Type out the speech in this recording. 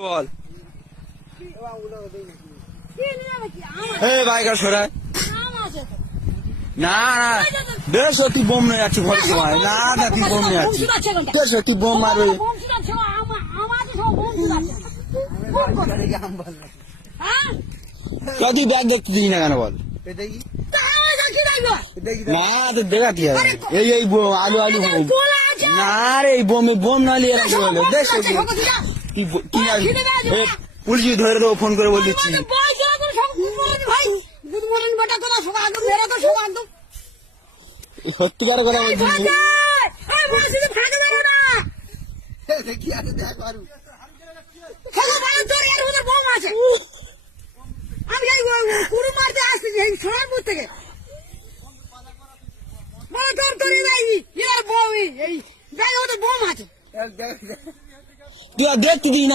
বল biker সরাই না না বেশ তুই বোম নিয়ে যাচ্ছি ঘরের সময় না না তুই বোম নিয়ে যাচ্ছি বেশ তুই বোম মারবে তুই ব্যাগ দেখতে দিস না কেন বল না তো দেখা কি হবে এই বোম আলু আলু বোম না রে এই বোমে বোম না নিয়ে রাখি বলো দেখ পুলিশ ধরে দেবো ফোন করে বলে দিচ্ছি সত্যিকার কথা বলছি তুই দেখতে দিস না।